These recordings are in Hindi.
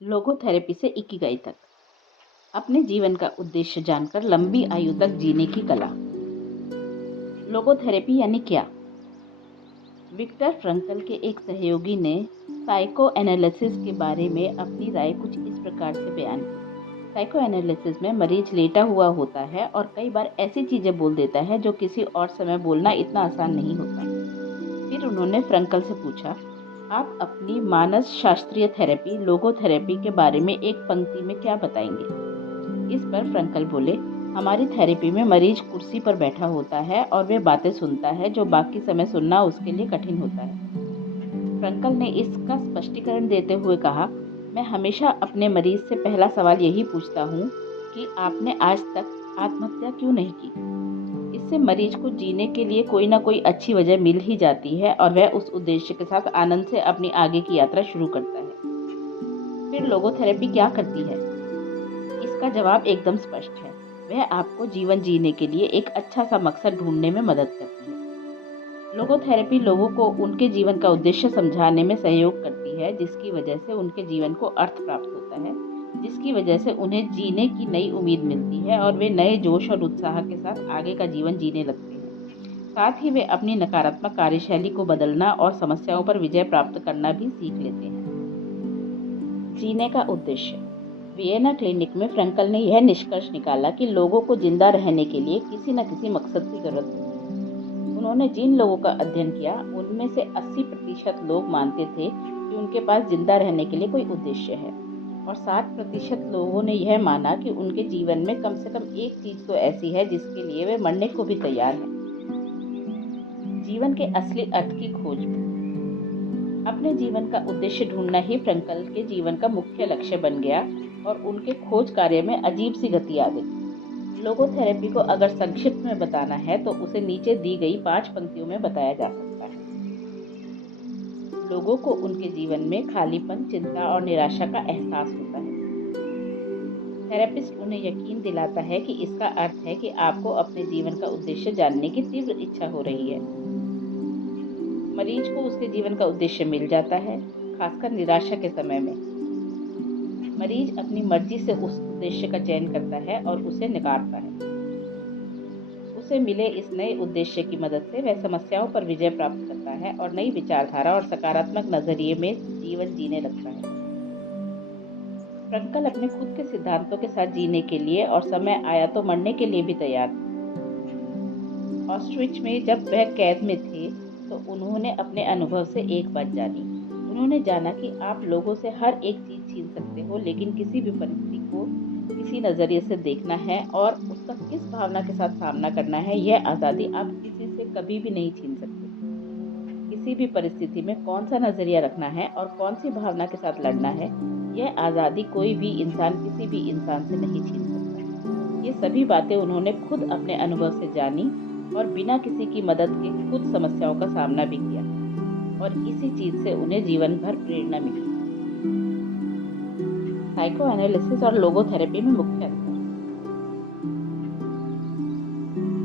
लोगोथेरेपी से इकिगाई तक। अपने जीवन का उद्देश्य जानकर लंबी आयु तक जीने की कला। लोगोथेरेपी यानी क्या? विक्टर फ्रंकल के एक सहयोगी ने साइको एनालिसिस के बारे में अपनी राय कुछ इस प्रकार से बयान की। साइको एनालिसिस में मरीज लेटा हुआ होता है और कई बार ऐसी चीजें बोल देता है जो किसी और समय बोलना इतना आसान नहीं होता। फिर उन्होंने फ्रंकल से पूछा, आप अपनी मानस शास्त्रीय थेरेपी लोगोथेरेपी के बारे में एक पंक्ति में क्या बताएंगे? इस पर फ्रंकल बोले, हमारी थेरेपी में मरीज कुर्सी पर बैठा होता है और वे बातें सुनता है जो बाकी समय सुनना उसके लिए कठिन होता है। फ्रंकल ने इसका स्पष्टीकरण देते हुए कहा, मैं हमेशा अपने मरीज से पहला सवाल यही पूछता हूँ कि आपने आज तक आत्महत्या क्यों नहीं की? इससे मरीज को जीने के लिए कोई ना कोई अच्छी वजह मिल ही जाती है और वह उस उद्देश्य के साथ आनंद से अपनी आगे की यात्रा शुरू करता है। फिर लोगोथेरेपी क्या करती है? इसका जवाब एकदम स्पष्ट है। वह आपको जीवन जीने के लिए एक अच्छा सा मकसद ढूंढने में मदद करती है। लोगोथेरेपी लोगों को उनके जीवन का उद्देश्य समझाने में सहयोग करती है, जिसकी वजह से उनके जीवन को अर्थ प्राप्त होता है, जिसकी वजह से उन्हें जीने की नई उम्मीद मिलती है और वे नए जोश और उत्साह के साथ आगे का जीवन जीने लगते हैं। साथ ही वे अपनी नकारात्मक कार्यशैली को बदलना और समस्याओं पर विजय प्राप्त करना भी सीख लेते हैं। जीने का उद्देश्य। वियना क्लिनिक में फ्रंकल ने यह निष्कर्ष निकाला कि लोगों को जिंदा रहने के लिए किसी न किसी मकसद की जरूरत होती है। उन्होंने जिन लोगों का अध्ययन किया उनमें से 80% लोग मानते थे कि उनके पास जिंदा रहने के लिए कोई उद्देश्य है और 60% लोगों ने यह माना कि उनके जीवन में कम से कम एक चीज तो ऐसी है जिसके लिए वे मरने को भी तैयार हैं। जीवन के असली अर्थ की खोज में। अपने जीवन का उद्देश्य ढूंढना ही फ्रंकल के जीवन का मुख्य लक्ष्य बन गया और उनके खोज कार्य में अजीब सी गति आ गई। लोगोथेरेपी को अगर संक्षिप्त में बताना है तो उसे नीचे दी गई 5 पंक्तियों में बताया जा सकता है। लोगों को उनके जीवन में खालीपन, चिंता और निराशा का एहसास होता है। थेरेपिस्ट उन्हें यकीन दिलाता है कि इसका अर्थ है कि आपको अपने जीवन का उद्देश्य जानने की तीव्र इच्छा हो रही है। मरीज को उसके जीवन का उद्देश्य मिल जाता है, खासकर निराशा के समय में। मरीज अपनी मर्जी से उस उद्देश्य का चयन करता है और उसे नकारता है। उसे मिले इस नए उद्देश्य की मदद से वह समस्याओं पर विजय प्राप्त करता है और नई विचारधारा और सकारात्मक नजरिए में जीवन जीने लगता है। फ्रंकल अपने खुद के सिद्धांतों के साथ जीने के लिए और समय आया तो मरने के लिए भी तैयार थे। ऑस्ट्रिच में जब वह कैद में थे तो उन्होंने अपने अनुभव से एक बात जानी। उन्होंने जाना कि आप लोगों से हर एक चीज छीन सकते हो, लेकिन किसी भी परिस्थिति को किसी नजरिए से देखना है और उसका किस भावना के साथ सामना करना है, यह आज़ादी आप किसी से कभी भी नहीं छीन सकते। किसी भी परिस्थिति में कौन सा नजरिया रखना है और कौन सी भावना के साथ लड़ना है, यह आज़ादी कोई भी इंसान किसी भी इंसान से नहीं छीन सकता। ये सभी बातें उन्होंने खुद अपने अनुभव से जानी और बिना किसी की मदद के खुद समस्याओं का सामना भी किया और इसी चीज से उन्हें जीवन भर प्रेरणा मिली। साइको एनालिसिस और लोगोथेरेपी में मुख्य अंतर।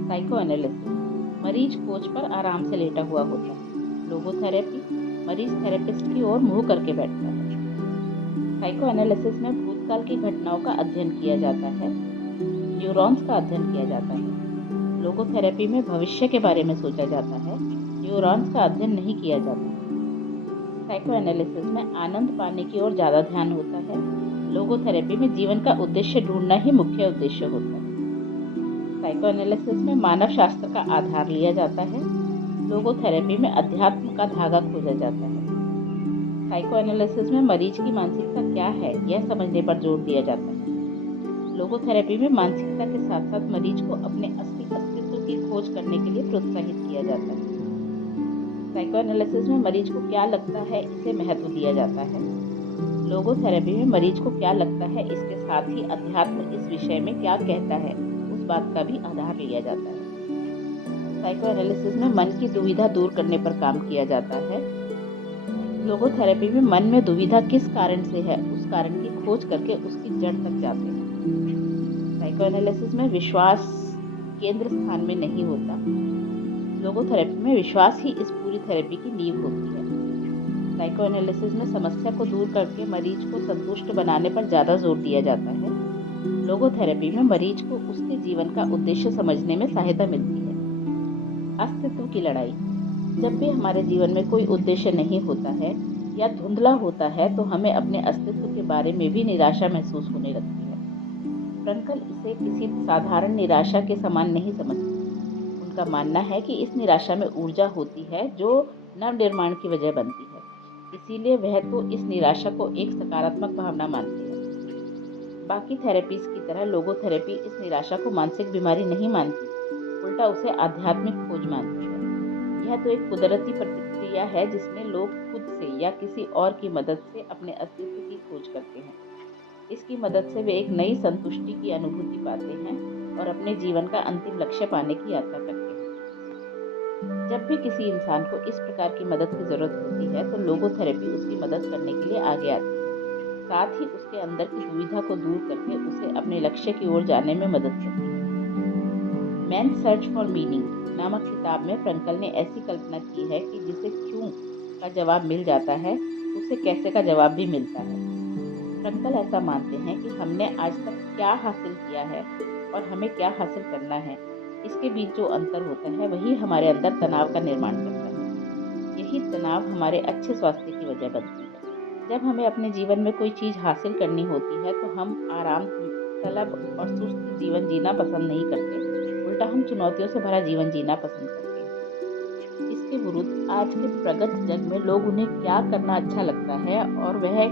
साइको एनालिसिस, मरीज कोच पर आराम से लेटा हुआ होता है। लोगोथेरेपी, मरीज थेरेपिस्ट की ओर मुंह करके बैठता है। साइको एनालिसिस में भूतकाल की घटनाओं का अध्ययन किया जाता है, न्यूरॉन्स का अध्ययन किया जाता है। लोगोथेरेपी में भविष्य के बारे में सोचा जाता है, न्यूरॉन्स का अध्ययन नहीं किया जाता। साइको एनालिसिस में आनंद पाने की ओर ज़्यादा ध्यान होता है। लोगोथेरेपी में जीवन का उद्देश्य ढूंढना ही मुख्य उद्देश्य होता है। साइको एनालिसिस में मानव शास्त्र का आधार लिया जाता है। लोगोथेरेपी में अध्यात्म का धागा खोजा जाता है। साइको एनालिसिस में मरीज की मानसिकता क्या है, यह समझने पर जोर दिया जाता है। लोगोथेरेपी में मानसिकता के साथ साथ मरीज को अपने असली अस्तित्व की खोज करने के लिए प्रोत्साहित किया जाता है। साइको एनालिसिस में मरीज को क्या लगता है, इसे महत्व दिया जाता है। लोगोथेरेपी में मरीज को क्या लगता है, इसके साथ ही अध्यात्म इस विषय में क्या कहता है, उस बात का भी आधार लिया जाता है। साइको एनालिसिस में मन की दुविधा दूर करने पर काम किया जाता है। लोगोथेरेपी में मन में दुविधा किस कारण से है, उस कारण की खोज करके उसकी जड़ तक जाते हैं। साइको एनालिसिस में विश्वास केंद्र स्थान में नहीं होता। लोगोथेरेपी में विश्वास ही इस पूरी थेरेपी की नींव होती है। साइकोएनालिसिस में समस्या को दूर करके मरीज को संतुष्ट बनाने पर ज़्यादा जोर दिया जाता है। लोगोथेरेपी में मरीज को उसके जीवन का उद्देश्य समझने में सहायता मिलती है। अस्तित्व की लड़ाई। जब भी हमारे जीवन में कोई उद्देश्य नहीं होता है या धुंधला होता है तो हमें अपने अस्तित्व के बारे में भी निराशा महसूस होने लगती है। फ्रंकल इसे किसी साधारण निराशा के समान नहीं समझते। उनका मानना है कि इस निराशा में ऊर्जा होती है जो नवनिर्माण की वजह बनती है। इसीलिए वह तो इस निराशा को एक सकारात्मक भावना मानते हैं। बाकी थेरेपीज की तरह लोगोथेरेपी इस निराशा को मानसिक बीमारी नहीं मानती, उल्टा उसे आध्यात्मिक खोज मानती है। यह तो एक कुदरती प्रतिक्रिया है जिसमें लोग खुद से या किसी और की मदद से अपने अस्तित्व की खोज करते हैं। इसकी मदद से वे एक नई संतुष्टि की अनुभूति पाते हैं और अपने जीवन का अंतिम लक्ष्य पाने की यात्रा करते हैं। जब भी किसी इंसान को इस प्रकार की मदद की जरूरत होती है तो लोगोथेरेपी उसकी मदद करने के लिए आगे आती है, साथ ही उसके अंदर की दुविधा को दूर करके उसे अपने लक्ष्य की ओर जाने में मदद करती है। मैन सर्च फॉर मीनिंग नामक किताब में फ्रंकल ने ऐसी कल्पना की है कि जिसे क्यों का जवाब मिल जाता है उसे कैसे का जवाब भी मिलता है। फ्रंकल ऐसा मानते हैं कि हमने आज तक क्या हासिल किया है और हमें क्या हासिल करना है, इसके बीच जो अंतर होता है वही हमारे अंदर तनाव का निर्माण करता है। यही तनाव हमारे अच्छे स्वास्थ्य की वजह बनती है। जब हमें अपने जीवन में कोई चीज़ हासिल करनी होती है तो हम आराम तलब और सुस्त जीवन जीना पसंद नहीं करते, उल्टा हम चुनौतियों से भरा जीवन जीना पसंद करते हैं। इसके विरुद्ध आज के प्रगत जग में लोग उन्हें क्या करना अच्छा लगता है और वह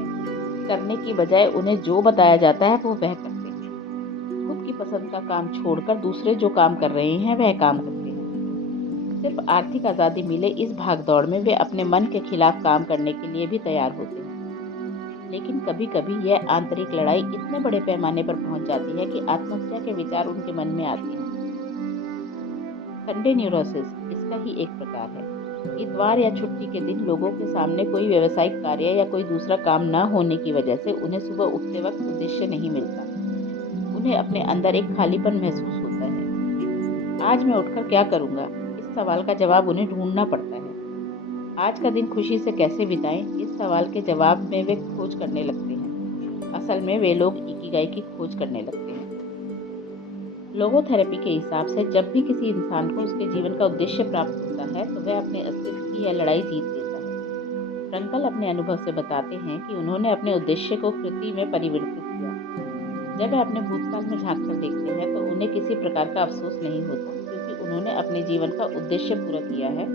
करने की बजाय उन्हें जो बताया जाता है वो वह करते हैं। खुद की पसंद का काम छोड़कर दूसरे जो काम कर रहे हैं वह काम करते हैं। सिर्फ आर्थिक आज़ादी मिले इस भागदौड़ में वे अपने मन के खिलाफ काम करने के लिए भी तैयार होते हैं। लेकिन कभी कभी यह आंतरिक लड़ाई इतने बड़े पैमाने पर पहुंच जाती है कि आत्महत्या के विचार उनके मन में आते हैं। संडे न्यूरोसिस इसका ही एक प्रकार है। इतवार या छुट्टी के दिन लोगों के सामने कोई व्यावसायिक कार्य या कोई दूसरा काम न होने की वजह से उन्हें सुबह उठते वक्त उद्देश्य नहीं मिलता। उन्हें अपने अंदर एक खालीपन महसूस होता है। आज मैं उठकर क्या करूंगा, इस सवाल का जवाब उन्हें ढूंढना पड़ता है। आज का दिन खुशी से कैसे बिताएं, इस सवाल के जवाब में वे खोज करने लगते हैं। असल में वे लोग इकिगाई की खोज करने लगते हैं। लोगोथेरेपी के हिसाब से जब भी किसी इंसान को उसके जीवन का उद्देश्य प्राप्त होता है तो वह अपने अस्तित्व की यह लड़ाई जीत लेता है। फ्रंकल अपने अनुभव से बताते हैं कि उन्होंने अपने उद्देश्य को कृति में परिवर्तित किया। जब वह अपने भूतकाल में झांक कर देखते हैं तो उन्हें किसी प्रकार का अफसोस नहीं होता, क्योंकि उन्होंने अपने जीवन का उद्देश्य पूरा किया है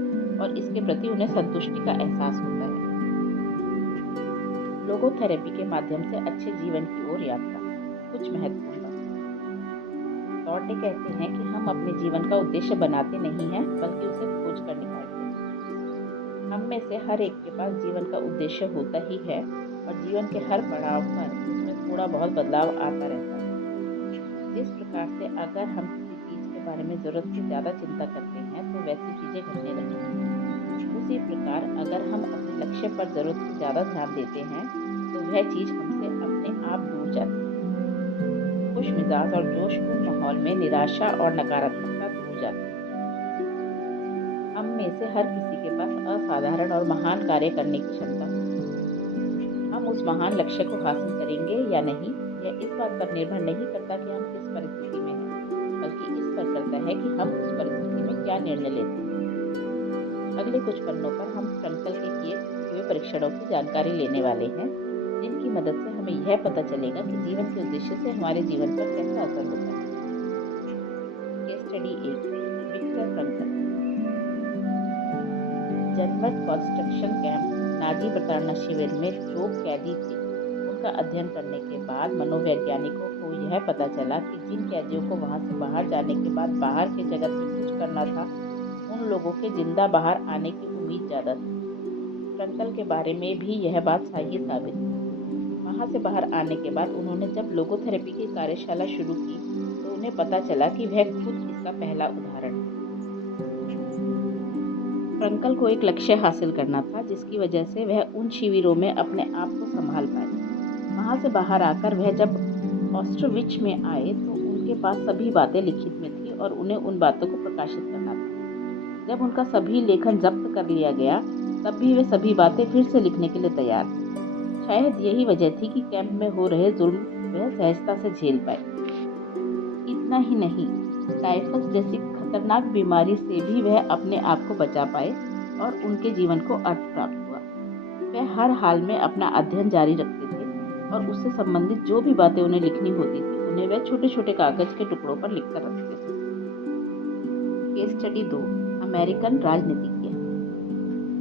और इसके प्रति उन्हें संतुष्टि का एहसास होता है। लोगोथेरेपी के माध्यम से अच्छे जीवन की ओर यात्रा। कुछ महत्वपूर्ण बातें। टॉटे कहते हैं कि हम अपने जीवन का उद्देश्य बनाते नहीं हैं, बल्कि उसे खोज कर निकालते हैं। हम में से हर एक के पास जीवन का उद्देश्य होता ही है और जीवन के हर पड़ाव पर उसमें थोड़ा बहुत बदलाव आता रहता है। जिस प्रकार से अगर हम किसी चीज़ के बारे में ज़रूरत से ज़्यादा चिंता करते हैं तो वैसी चीज़ें घटने लगती हैं। उसी प्रकार अगर हम अपने लक्ष्य पर ज़रूरत से ज़्यादा ध्यान देते हैं तो वह चीज़ हमसे अपने आप दूर जाती है। खुश मिजाज और जोशपूर्ण माहौल में निराशा और नकारात्मकता दूर जाती है। हम में से हर किसी के पास असाधारण और महान कार्य करने की क्षमता होती है। हम उस महान लक्ष्य को हासिल करेंगे या नहीं, यह इस बात पर निर्भर नहीं करता कि हम किस परिस्थिति में हैं, बल्कि इस पर करता है कि हम उस परिस्थिति में क्या निर्णय लेते हैं। अगले कुछ पन्नों पर हम फ्रंकल के किए हुए परीक्षणों की जानकारी लेने वाले हैं, जिनकी मदद से हमें यह पता चलेगा कि जीवन के उद्देश्य से हमारे जीवन पर कैसा असर होता है। Case study 1, Victor Frankl. जनमत कंस्ट्रक्शन कैंप नाजी प्रताड़ना शिविर में जो कैदी थे उनका अध्ययन करने के बाद मनोवैज्ञानिकों को यह पता चला कि जिन कैदियों को वहां से बाहर जाने के बाद बाहर के जगत में कुछ करना था, उन लोगों के जिंदा बाहर आने की उम्मीद ज़्यादा थी। फ्रंकल के बारे में भी यह बात सही साबित हुई। वहाँ से बाहर आने के बाद उन्होंने जब लोगोथेरेपी की कार्यशाला शुरू की तो उन्हें पता चला कि वह खुद इसका पहला उदाहरण है। फ्रंकल को एक लक्ष्य हासिल करना था, जिसकी वजह से वह उन शिविरों में अपने आप को संभाल पाए। वहाँ से बाहर आकर वह जब ऑस्ट्रिच में आए तो उनके पास सभी बातें लिखित में थी और उन्हें उन बातों को प्रकाशित करना था। जब उनका सभी लेखन जब्त कर लिया गया तब भी वे सभी बातें फिर से लिखने के लिए तैयार थे। शायद यही वजह थी कि कैंप में हो रहे जुल्म वह सहजता से झेल पाए। इतना ही नहीं, टाइफस जैसी खतरनाक बीमारी से भी वह अपने आप को बचा पाए और उनके जीवन को अर्थ प्राप्त हुआ। वह हर हाल में अपना अध्ययन जारी रखते थे और उससे संबंधित जो भी बातें उन्हें लिखनी होती थी उन्हें वह छोटे छोटे कागज के टुकड़ों पर लिखकर रखते थे। केस स्टडी 2, अमेरिकन राजनीतिज्ञ।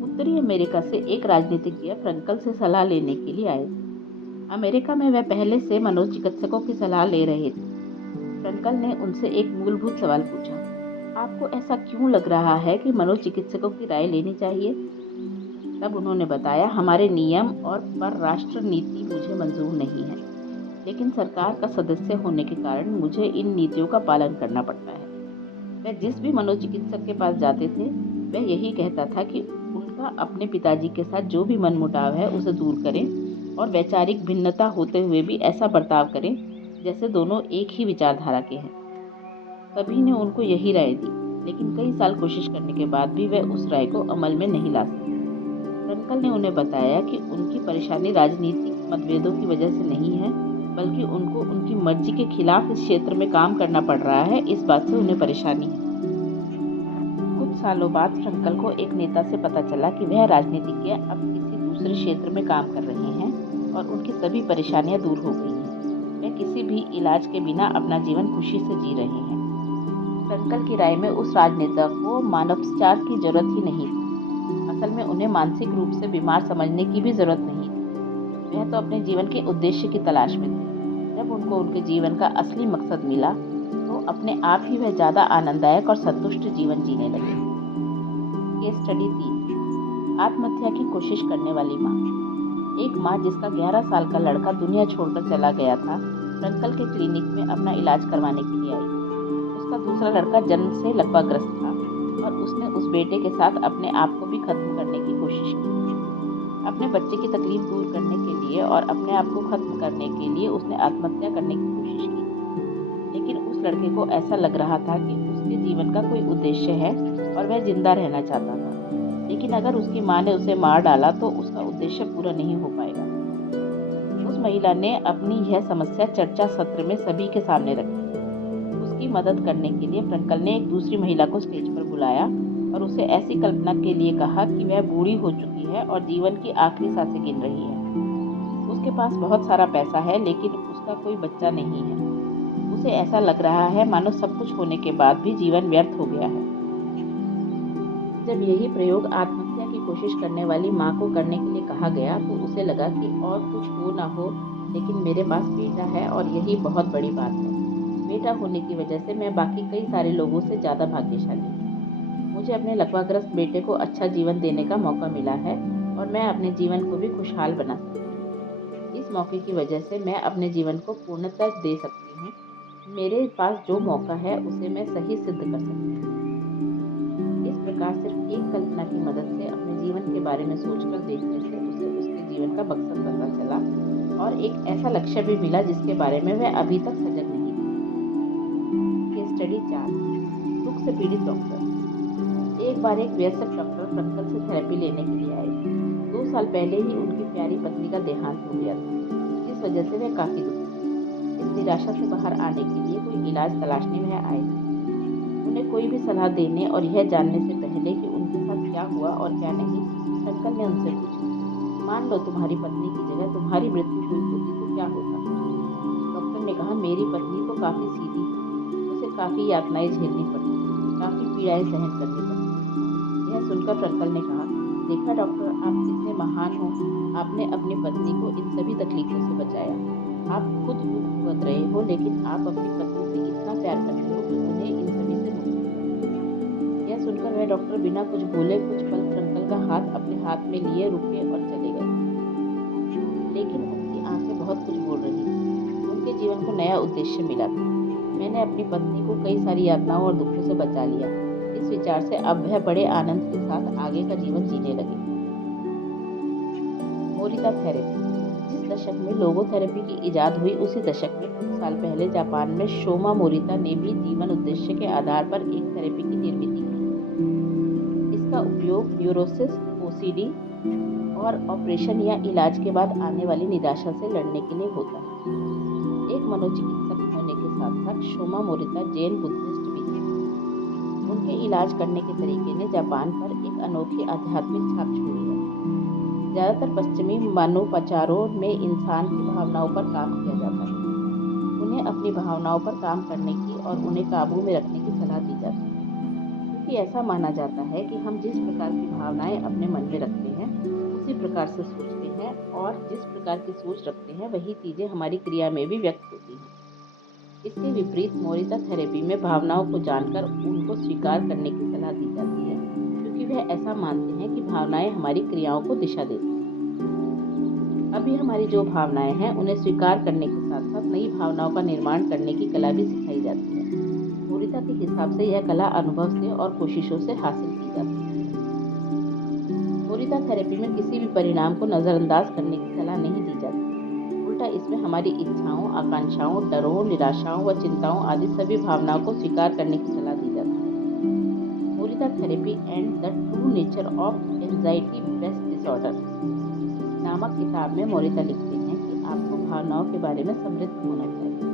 उत्तरी अमेरिका से एक राजनीतिज्ञ फ्रंकल से सलाह लेने के लिए आए थे। अमेरिका में वह पहले से मनोचिकित्सकों की सलाह ले रहे थे। फ्रंकल ने उनसे एक मूलभूत सवाल पूछा, आपको ऐसा क्यों लग रहा है कि मनोचिकित्सकों की राय लेनी चाहिए? तब उन्होंने बताया, हमारे नियम और परराष्ट्र नीति मुझे मंजूर नहीं है, लेकिन सरकार का सदस्य होने के कारण मुझे इन नीतियों का पालन करना पड़ता है। वह जिस भी मनोचिकित्सक के पास जाते थे वह यही कहता था कि उनका अपने पिताजी के साथ जो भी मनमुटाव है उसे दूर करें और वैचारिक भिन्नता होते हुए भी ऐसा बर्ताव करें जैसे दोनों एक ही विचारधारा के हैं। सभी ने उनको यही राय दी, लेकिन कई साल कोशिश करने के बाद भी वह उस राय को अमल में नहीं ला सके। फ्रंकल ने उन्हें बताया कि उनकी परेशानी राजनीतिक मतभेदों की वजह से नहीं है, बल्कि उनको उनकी मर्जी के खिलाफ इस क्षेत्र में काम करना पड़ रहा है, इस बात से उन्हें परेशानी है। कुछ सालों बाद फ्रंकल को एक नेता से पता चला कि वह राजनीतिज्ञ अब किसी दूसरे क्षेत्र में काम कर रहे हैं और उनकी सभी परेशानियां दूर हो गई हैं। वे किसी भी इलाज के बिना अपना जीवन खुशी से जी रहे हैं। फ्रंकल की राय में उस राजनेता को मानवोपचार की जरूरत ही नहीं थी। असल में उन्हें मानसिक रूप से बीमार समझने की भी जरूरत नहीं थी। वह तो अपने जीवन के उद्देश्य की तलाश में थे। जब उनको उनके जीवन का असली मकसद मिला तो अपने आप ही वह ज़्यादा आनंददायक और संतुष्ट जीवन जीने लगे। केस स्टडी 3, आत्महत्या की कोशिश करने वाली माँ। एक माँ जिसका 11 साल का लड़का दुनिया छोड़कर चला गया था, फ्रंकल के क्लिनिक में अपना इलाज करवाने के लिए आई। उसका दूसरा लड़का जन्म से लकवाग्रस्त था और उसने उस बेटे के साथ अपने आप को भी खत्म करने की कोशिश की। अपने बच्चे की तकलीफ दूर करने के लिए और अपने आप को खत्म करने के लिए उसने आत्महत्या करने की कोशिश की। लेकिन उस लड़के को ऐसा लग रहा था कि उसके जीवन का कोई उद्देश्य है और वह जिंदा रहना चाहता था। लेकिन अगर उसकी माँ ने उसे मार डाला तो उसका उद्देश्य पूरा नहीं हो पाएगा। उस महिला ने अपनी यह समस्या चर्चा सत्र में सभी के सामने रखी। उसकी मदद करने के लिए फ्रंकल ने एक दूसरी महिला को स्टेज पर बुलाया और उसे ऐसी कल्पना के लिए कहा कि वह बूढ़ी हो चुकी है और जीवन की आखिरी सांसें गिन रही है। उसके पास बहुत सारा पैसा है लेकिन उसका कोई बच्चा नहीं है। उसे ऐसा लग रहा है मानो सब कुछ होने के बाद भी जीवन व्यर्थ हो गया है। जब यही प्रयोग आत्महत्या की कोशिश करने वाली माँ को करने के लिए कहा गया तो उसे लगा कि और कुछ हो ना हो, लेकिन मेरे पास बेटा है और यही बहुत बड़ी बात है। बेटा होने की वजह से मैं बाकी कई सारे लोगों से ज़्यादा भाग्यशाली हूँ। मुझे अपने लकवाग्रस्त बेटे को अच्छा जीवन देने का मौका मिला है और मैं अपने जीवन को भी खुशहाल बना सकती हूँ। इस मौके की वजह से मैं अपने जीवन को पूर्णता दे सकती हूँ। मेरे पास जो मौका है उसे मैं सही सिद्ध कर सकती हूँ। इस प्रकार सिर्फ एक कल्पना की मदद से अपने जीवन के बारे में सोचकर देखने से उसे उसके जीवन का मकसद पता चला और एक ऐसा लक्ष्य भी मिला जिसके बारे में वह अभी तक सजग नहीं थी। केस स्टडी 4, दुख से पीड़ित डॉक्टर। एक बार एक वयस्क डॉक्टर फ्रंकल से थेरेपी लेने के लिए आए। 2 साल पहले ही उनकी प्यारी पत्नी का देहांत हो गया था, जिस वजह से वह काफी दुखी थे। इस निराशा से बाहर आने के लिए कोई इलाज तलाशने वह आए थे। उन्हें कोई भी सलाह देने और यह जानने से पहले कि उनके साथ क्या हुआ और क्या नहीं, फ्रंकल ने उनसे पूछा, मान लो तुम्हारी पत्नी की जगह तुम्हारी मृत्यु हुई होती तो क्या होता? डॉक्टर ने कहा, मेरी पत्नी तो काफ़ी सीधी थी, उसे काफ़ी यातनाएं झेलनी पड़ती, काफ़ी पीड़ाएं सहन करनी पड़ती। यह सुनकर फ्रंकल ने कहा, देखा डॉक्टर, आप कितने महान हो, आपने अपनी पत्नी को इन सभी तकलीफों से बचाया। आप खुद दुख भुगत रहे हो लेकिन आप अपनी पत्नी से इतना प्यार करते हो कि उन्हें इन सभी से मुक्ति मिली। यह सुनकर वह डॉक्टर बिना कुछ बोले कुछ पल फ्रंकल का हाथ अपने हाथ में लिए रुके और चले गए। लेकिन उनकी आंखें बहुत कुछ बोल रही थी। उनके जीवन को नया उद्देश्य मिला था। मैंने अपनी पत्नी को कई सारी यातनाओं और दुखों से बचा लिया। इस विचार से अब वह बड़े आनंद के साथ आगे का जीवन जीने लगे। Morita therapy. जिस दशक में लोगोथेरेपी की इजाद हुई उसी दशक में कुछ साल पहले जापान में शोमा मोरिता ने भी जीवन उद्देश्य के आधार पर एक थेरेपी की निर्मिति की। इसका उपयोग न्यूरोसिस, OCD और ऑपरेशन या इलाज के बाद आने वाली निराशा से लड़ने के लिए होता है। एक मनोचिकित्सक होने के साथ साथ शोमा मोरिता जैन बुद्धिस्ट भी थे। उनके इलाज करने के तरीके ने जापान पर एक अनोखी आध्यात्मिक छाप छोड़ी है। ज़्यादातर पश्चिमी मानोपचारों में इंसान की भावनाओं पर काम किया जाता है। उन्हें अपनी भावनाओं पर काम करने की और उन्हें काबू में रखने की सलाह दी जाती है, क्योंकि ऐसा माना जाता है कि हम जिस प्रकार की भावनाएं अपने मन में रखते हैं उसी प्रकार से सोचते हैं, और जिस प्रकार की सोच रखते हैं वही चीज़ें हमारी क्रिया में भी व्यक्त होती हैं। इसके विपरीत मोरिता थेरेपी में भावनाओं को जानकर उनको स्वीकार करने की सलाह दी जाती है, क्योंकि वह ऐसा मानते हैं कि भावनाएं हमारी क्रियाओं को दिशा देती हैं। अभी हमारी जो भावनाएं हैं उन्हें स्वीकार करने के साथ साथ नई भावनाओं का निर्माण करने की कला भी सिखाई जाती है। मोरिता के हिसाब से यह कला अनुभव से और कोशिशों से हासिल की जाती है। मोरिता थेरेपी में किसी भी परिणाम को नज़रअंदाज करने की सलाह नहीं दी जाती। उल्टा इसमें हमारी इच्छाओं, आकांक्षाओं, डरों, निराशाओं व चिंताओं आदि सभी भावनाओं को स्वीकार करने की सलाह दी जाती है। Morita therapy and the true nature of anxiety stress disorder नामक किताब में मोरिता लिखते हैं कि आपको भावनाओं के बारे में समृद्ध होना चाहिए।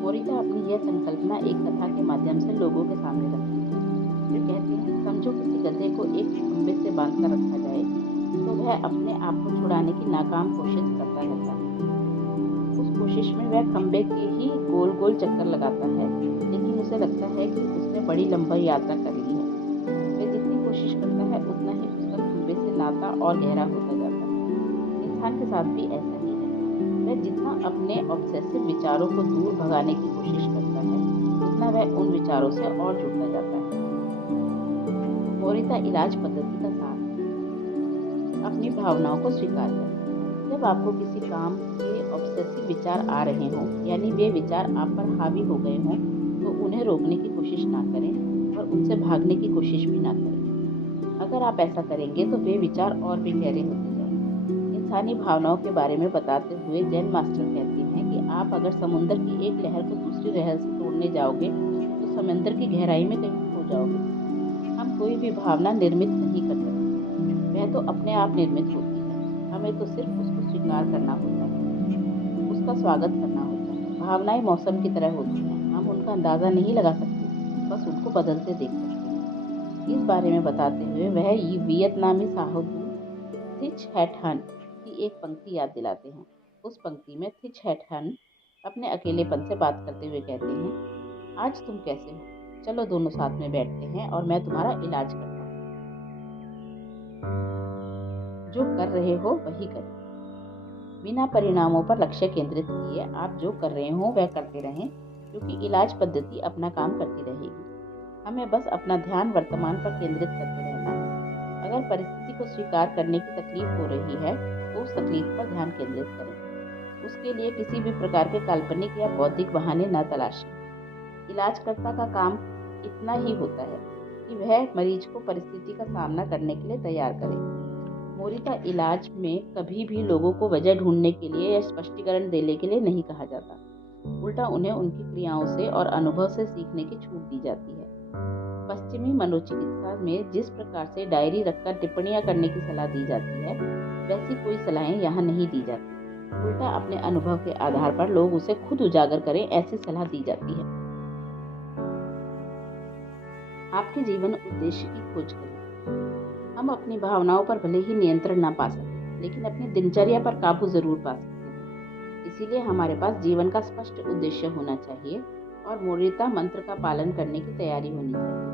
मोरिता अपनी यह संकल्पना एक कथा के माध्यम से लोगों के सामने रखती है। वे कहते हैं, समझो किसी गधे को एक खंभे से बांधकर रखा जाए तो वह अपने आप को छुड़ाने की नाकाम कोशिश करता रहता है। उस कोशिश में वह खंभे के ही गोल गोल चक्कर लगाता है, लेकिन उसे लगता है कि उसने बड़ी लंबी यात्रा कर ली है। वह जितनी कोशिश करता है उतना ही उसका खंभे से नाता और गहरा होता जाता है। इंसान के साथ भी ऐसा ही है। वह जितना अपने ऑब्सेसिव विचारों को दूर भगाने की कोशिश करता है उतना वह उन विचारों से और जुड़ता जाता है। मोरिता इलाज पद्धति का सार, अपनी भावनाओं को स्वीकार करें। जब आपको किसी काम के ऑब्सेसिव विचार आ रहे हों, यानी वे विचार आप पर हावी हो गए हों, तो उन्हें रोकने की कोशिश ना करें और उनसे भागने की कोशिश भी ना करें। अगर आप ऐसा करेंगे तो वे विचार और भी गहरे होते जाएंगे। इंसानी भावनाओं के बारे में बताते हुए जैन मास्टर कहते हैं कि आप अगर समुद्र की एक लहर को दूसरी लहर से तोड़ने जाओगे तो समंदर की गहराई में कहीं खो जाओगे। हम कोई भी भावना निर्मित नहीं कर सकते, वह तो अपने आप निर्मित होती है। हमें तो सिर्फ उसको स्वीकार करना होता है, उसका स्वागत करना होता है। भावनाएं मौसम की तरह होती हैं, हम उनका अंदाज़ा नहीं लगा सकते, बस उनको बदलते देख सकते हैं। इस बारे में बताते हुए वह वियतनामी साधु थिच हैट हन की एक पंक्ति याद दिलाते हैं। उस पंक्ति में थिच हैट हन अपने अकेलेपन से बात करते हुए कहते हैं, आज तुम कैसे हो? चलो दोनों साथ में बैठते हैं और मैं तुम्हारा इलाज करता हूँ। जो कर रहे हो वही करो, बिना परिणामों पर लक्ष्य केंद्रित किए आप जो कर रहे हो वह करते रहें, क्योंकि इलाज पद्धति अपना काम करती रहेगी। हमें बस अपना ध्यान वर्तमान पर केंद्रित करते रहना है। अगर परिस्थिति को स्वीकार करने की तकलीफ हो रही है तो उस तकलीफ पर ध्यान केंद्रित करें। उसके लिए किसी भी प्रकार के काल्पनिक या बौद्धिक बहाने न तलाशें। इलाजकर्ता का काम इतना ही होता है कि वह मरीज को परिस्थिति का सामना करने के लिए तैयार करे। मोरिता इलाज में कभी भी लोगों को वजह ढूंढने के लिए या स्पष्टीकरण देने के लिए नहीं कहा जाता। उल्टा उन्हें उनकी क्रियाओं से और अनुभव से सीखने की छूट दी जाती है। पश्चिमी मनोचिकित्सा में जिस प्रकार से डायरी रखकर टिप्पणियां करने की सलाह दी जाती है, वैसी कोई सलाहें यहाँ नहीं दी जाती। उल्टा अपने अनुभव के आधार पर लोग उसे खुद उजागर करें, ऐसी सलाह दी जाती है। आपके जीवन उद्देश्य की खोज करें। हम अपनी भावनाओं पर भले ही नियंत्रण ना पा सकें, लेकिन अपनी दिनचर्या पर काबू जरूर पा सकते हैं। इसीलिए हमारे पास जीवन का स्पष्ट उद्देश्य होना चाहिए और मोरिता मंत्र का पालन करने की तैयारी होनी चाहिए।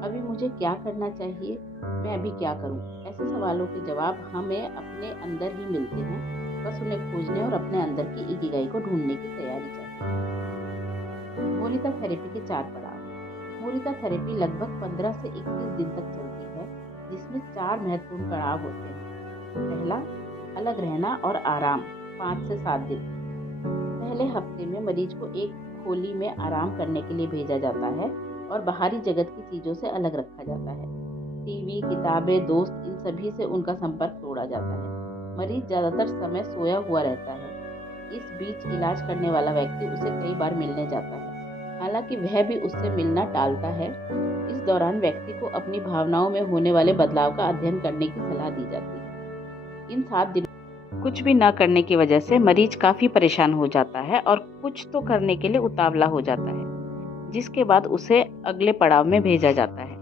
अभी मुझे क्या करना चाहिए, मैं अभी क्या करूं? ऐसे सवालों के जवाब हमें अपने अंदर ही मिलते हैं। बस उन्हें खोजने और अपने अंदर की इकिगाई को ढूंढने की तैयारी चाहिए। मोरिता थेरेपी के 4 पड़ाव। मोरिता थेरेपी लगभग 15 से 21 दिन तक चलती है, जिसमें 4 महत्वपूर्ण पड़ाव होते हैं। पहला, अलग रहना और आराम, 5 से 7 दिन। पहले हफ्ते में मरीज को एक खोली में आराम करने के लिए भेजा जाता है और बाहरी जगत की चीज़ों से अलग रखा जाता है। टीवी, किताबें, दोस्त, इन सभी से उनका संपर्क तोड़ा जाता है। मरीज ज़्यादातर समय सोया हुआ रहता है। इस बीच इलाज करने वाला व्यक्ति उसे कई बार मिलने जाता है। हालांकि वह भी उससे मिलना टालता है। इस दौरान व्यक्ति को अपनी भावनाओं में होने वाले बदलाव का अध्ययन करने की सलाह दी जाती है। इन 7 दिनों कुछ भी न करने की वजह से मरीज काफ़ी परेशान हो जाता है और कुछ तो करने के लिए उतावला हो जाता है, जिसके बाद उसे अगले पड़ाव में भेजा जाता है।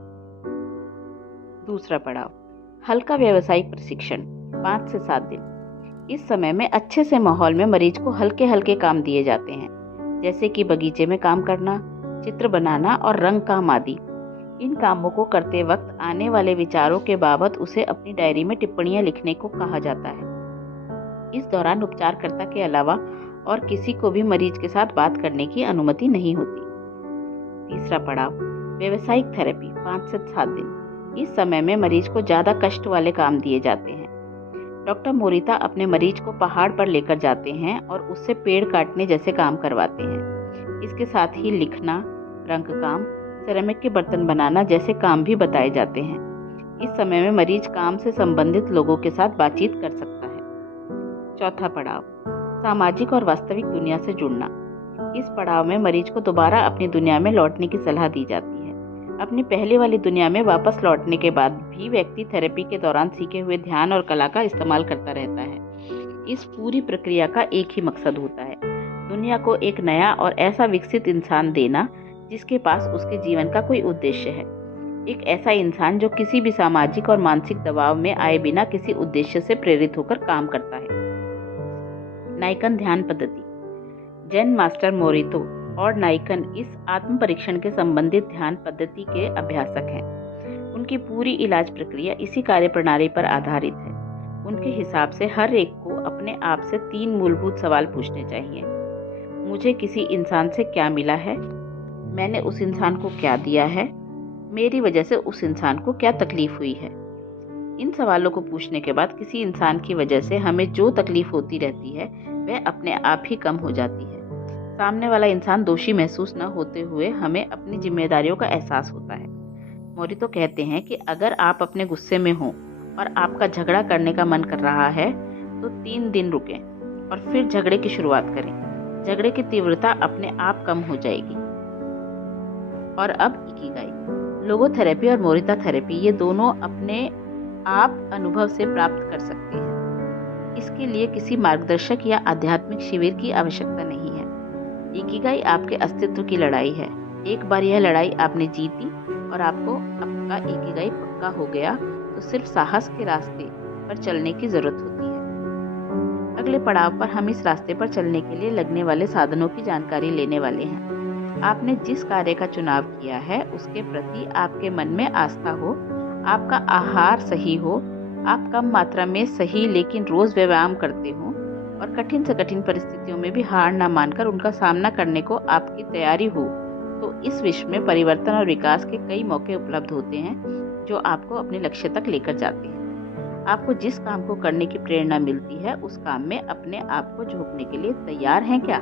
दूसरा पड़ाव, हल्का व्यावसायिक प्रशिक्षण, 5 से 7 दिन। इस समय में अच्छे से माहौल में मरीज को हल्के हल्के काम दिए जाते हैं, जैसे कि बगीचे में काम करना, चित्र बनाना और रंग काम आदि। इन कामों को करते वक्त आने वाले विचारों के बाबत उसे अपनी डायरी में टिप्पणियां लिखने को कहा जाता है। इस दौरान उपचारकर्ता के अलावा और किसी को भी मरीज के साथ बात करने की अनुमति नहीं होती। तीसरा पड़ाव, व्यावसायिक थेरेपी, 5 से 7 दिन। इस समय में मरीज को ज़्यादा कष्ट वाले काम दिए जाते हैं। डॉक्टर मोरिता अपने मरीज को पहाड़ पर लेकर जाते हैं और उससे पेड़ काटने जैसे काम करवाते हैं। इसके साथ ही लिखना, रंग काम, सिरेमिक के बर्तन बनाना जैसे काम भी बताए जाते हैं। इस समय में मरीज काम से संबंधित लोगों के साथ बातचीत कर सकता है। चौथा पड़ाव, सामाजिक और वास्तविक दुनिया से जुड़ना। इस पड़ाव में मरीज को दोबारा अपनी दुनिया में लौटने की सलाह दी जाती है। अपनी पहले वाली दुनिया में वापस लौटने के बाद भी व्यक्ति थेरेपी के दौरान सीखे हुए ध्यान और कला का इस्तेमाल करता रहता है। इस पूरी प्रक्रिया का एक ही मकसद होता है, दुनिया को एक नया और ऐसा विकसित इंसान देना जिसके पास उसके जीवन का कोई उद्देश्य है। एक ऐसा इंसान जो किसी भी सामाजिक और मानसिक दबाव में आए बिना किसी उद्देश्य से प्रेरित होकर काम करता है। नाइकन ध्यान पद्धति। जैन मास्टर मोरितो और नाइकन इस आत्म परीक्षण के संबंधित ध्यान पद्धति के अभ्यासक हैं। उनकी पूरी इलाज प्रक्रिया इसी कार्यप्रणाली पर आधारित है। उनके हिसाब से हर एक को अपने आप से 3 मूलभूत सवाल पूछने चाहिए। मुझे किसी इंसान से क्या मिला है? मैंने उस इंसान को क्या दिया है? मेरी वजह से उस इंसान को क्या तकलीफ हुई है? इन सवालों को पूछने के बाद किसी इंसान की वजह से हमें जो तकलीफ होती रहती है वह अपने आप ही कम हो जाती है। सामने वाला इंसान दोषी महसूस न होते हुए हमें अपनी जिम्मेदारियों का एहसास होता है। मोरितो कहते हैं कि अगर आप अपने गुस्से में हो और आपका झगड़ा करने का मन कर रहा है तो 3 दिन रुकें और फिर झगड़े की शुरुआत करें। झगड़े की तीव्रता अपने आप कम हो जाएगी। और अब इकिगाई। लोगोथेरेपी और मोरिता थेरेपी ये दोनों अपने आप अनुभव से प्राप्त कर सकते हैं। इसके लिए किसी मार्गदर्शक या आध्यात्मिक शिविर की आवश्यकता नहीं है। इकिगाई आपके अस्तित्व की लड़ाई है। एक बार यह लड़ाई आपने जीती और आपको आपका इकिगाई पक्का हो गया तो सिर्फ साहस के रास्ते पर चलने की जरूरत होती है। अगले पड़ाव पर हम इस रास्ते पर चलने के लिए लगने वाले साधनों की जानकारी लेने वाले हैं। आपने जिस कार्य का चुनाव किया है उसके प्रति आपके मन में आस्था हो, आपका आहार सही हो, आप कम मात्रा में सही लेकिन रोज व्यायाम करते हो और कठिन से कठिन परिस्थितियों में भी हार ना मानकर उनका सामना करने को आपकी तैयारी हो, तो इस विश्व में परिवर्तन और विकास के कई मौके उपलब्ध होते हैं जो आपको अपने लक्ष्य तक लेकर जाते हैं। आपको जिस काम को करने की प्रेरणा मिलती है उस काम में अपने आप को झोंकने के लिए तैयार हैं क्या?